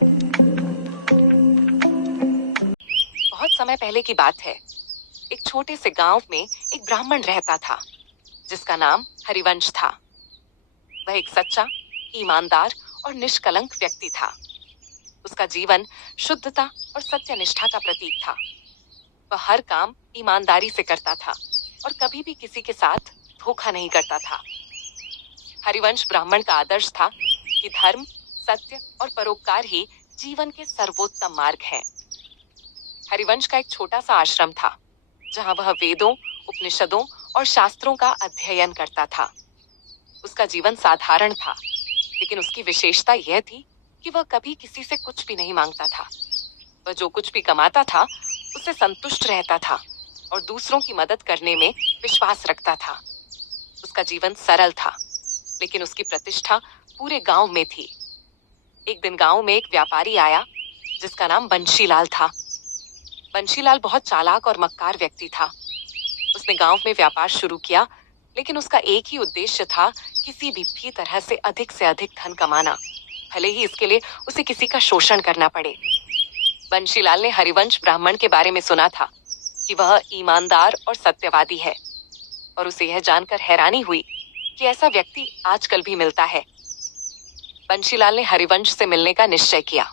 बहुत समय पहले की बात है। एक छोटे से गांव में एक ब्राह्मण रहता था जिसका नाम हरिवंश था। वह एक सच्चा, ईमानदार और निष्कलंक व्यक्ति था। उसका जीवन शुद्धता और सत्यनिष्ठा का प्रतीक था। वह हर काम ईमानदारी से करता था और कभी भी किसी के साथ धोखा नहीं करता था। हरिवंश ब्राह्मण का आदर्श था कि धर्म, सत्य और परोपकार ही जीवन के सर्वोत्तम मार्ग हैं। हरिवंश का एक छोटा सा आश्रम था जहां वह वेदों, उपनिषदों और शास्त्रों का अध्ययन करता था। उसका जीवन साधारण था, लेकिन उसकी विशेषता यह थी कि वह कभी किसी से कुछ भी नहीं मांगता था। वह जो कुछ भी कमाता था उससे संतुष्ट रहता था और दूसरों की मदद करने में विश्वास रखता था। उसका जीवन सरल था, लेकिन उसकी प्रतिष्ठा पूरे गांव में थी। एक दिन गांव में एक व्यापारी आया जिसका नाम बंशीलाल था। बंशीलाल बहुत चालाक और मक्कार व्यक्ति था। उसने गांव में व्यापार शुरू किया, लेकिन उसका एक ही उद्देश्य था, किसी भी तरह से अधिक धन कमाना, भले ही इसके लिए उसे किसी का शोषण करना पड़े। बंशीलाल ने हरिवंश ब्राह्मण के बारे में सुना था कि वह ईमानदार और सत्यवादी है, और उसे यह जानकर हैरानी हुई कि ऐसा व्यक्ति आजकल भी मिलता है। बंशीलाल ने हरिवंश से मिलने का निश्चय किया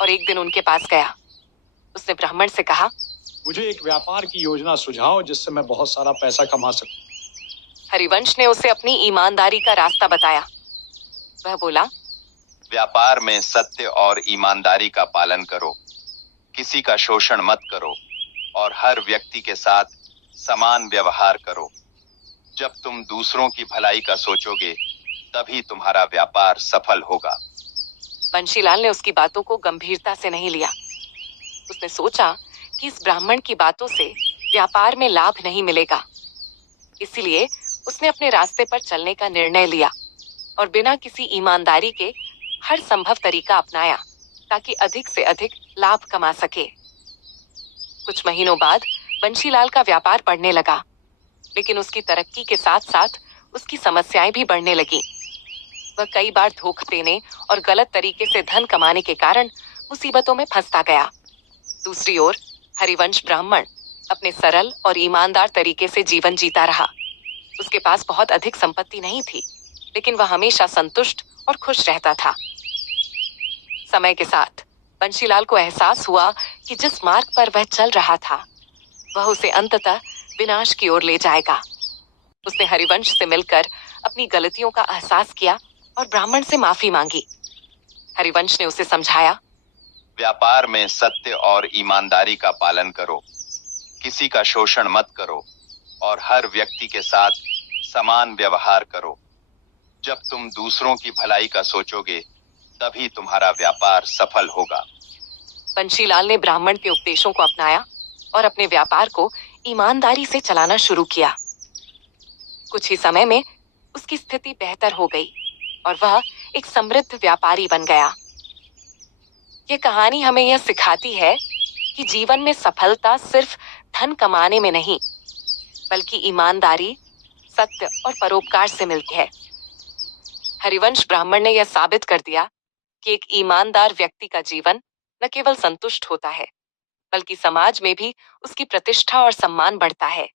और एक दिन उनके पास गया। उसने ब्राह्मण से कहा, मुझे एक व्यापार की योजना सुझाओ जिससे मैं बहुत सारा पैसा कमा सकूं। हरिवंश ने उसे अपनी ईमानदारी का रास्ता बताया। वह बोला, व्यापार में सत्य और ईमानदारी का पालन करो, किसी का शोषण मत करो और हर व्यक्ति के साथ समान व्यवहार करो। जब तुम दूसरों की भलाई का सोचोगे, तभी तुम्हारा व्यापार सफल होगा। बंशीलाल ने उसकी बातों को गंभीरता से नहीं लिया। उसने सोचा कि इस ब्राह्मण की बातों से व्यापार में लाभ नहीं मिलेगा। इसीलिए उसने अपने रास्ते पर चलने का निर्णय लिया और बिना किसी ईमानदारी के हर संभव तरीका अपनाया ताकि अधिक से अधिक लाभ कमा सके। कुछ महीनों बाद बंशीलाल का व्यापार बढ़ने लगा, लेकिन उसकी तरक्की के साथ साथ उसकी समस्याएं भी बढ़ने लगीं। वह कई बार धोखा देने और गलत तरीके से धन कमाने के कारण मुसीबतों में फंसता गया। दूसरी ओर हरिवंश ब्राह्मण अपने सरल और ईमानदार तरीके से जीवन जीता रहा। उसके पास बहुत अधिक संपत्ति नहीं थी, लेकिन वह हमेशा संतुष्ट और खुश रहता था। समय के साथ बंशीलाल को एहसास हुआ कि जिस मार्ग पर वह चल रहा था वह उसे अंततः विनाश की ओर ले जाएगा। उसने हरिवंश से मिलकर अपनी गलतियों का एहसास किया और ब्राह्मण से माफी मांगी। हरिवंश ने उसे समझाया, व्यापार में सत्य और ईमानदारी का पालन करो, किसी का शोषण मत करो और हर व्यक्ति के साथ समान व्यवहार करो। जब तुम दूसरों की भलाई का सोचोगे, तभी तुम्हारा व्यापार सफल होगा। बंशीलाल ने ब्राह्मण के उपदेशों को अपनाया और अपने व्यापार को ईमानदारी से चलाना शुरू किया। कुछ ही समय में उसकी स्थिति बेहतर हो गई और वह एक समृद्ध व्यापारी बन गया। यह कहानी हमें यह सिखाती है कि जीवन में सफलता सिर्फ धन कमाने में नहीं, बल्कि ईमानदारी, सत्य और परोपकार से मिलती है। हरिवंश ब्राह्मण ने यह साबित कर दिया कि एक ईमानदार व्यक्ति का जीवन न केवल संतुष्ट होता है, बल्कि समाज में भी उसकी प्रतिष्ठा और सम्मान बढ़ता है।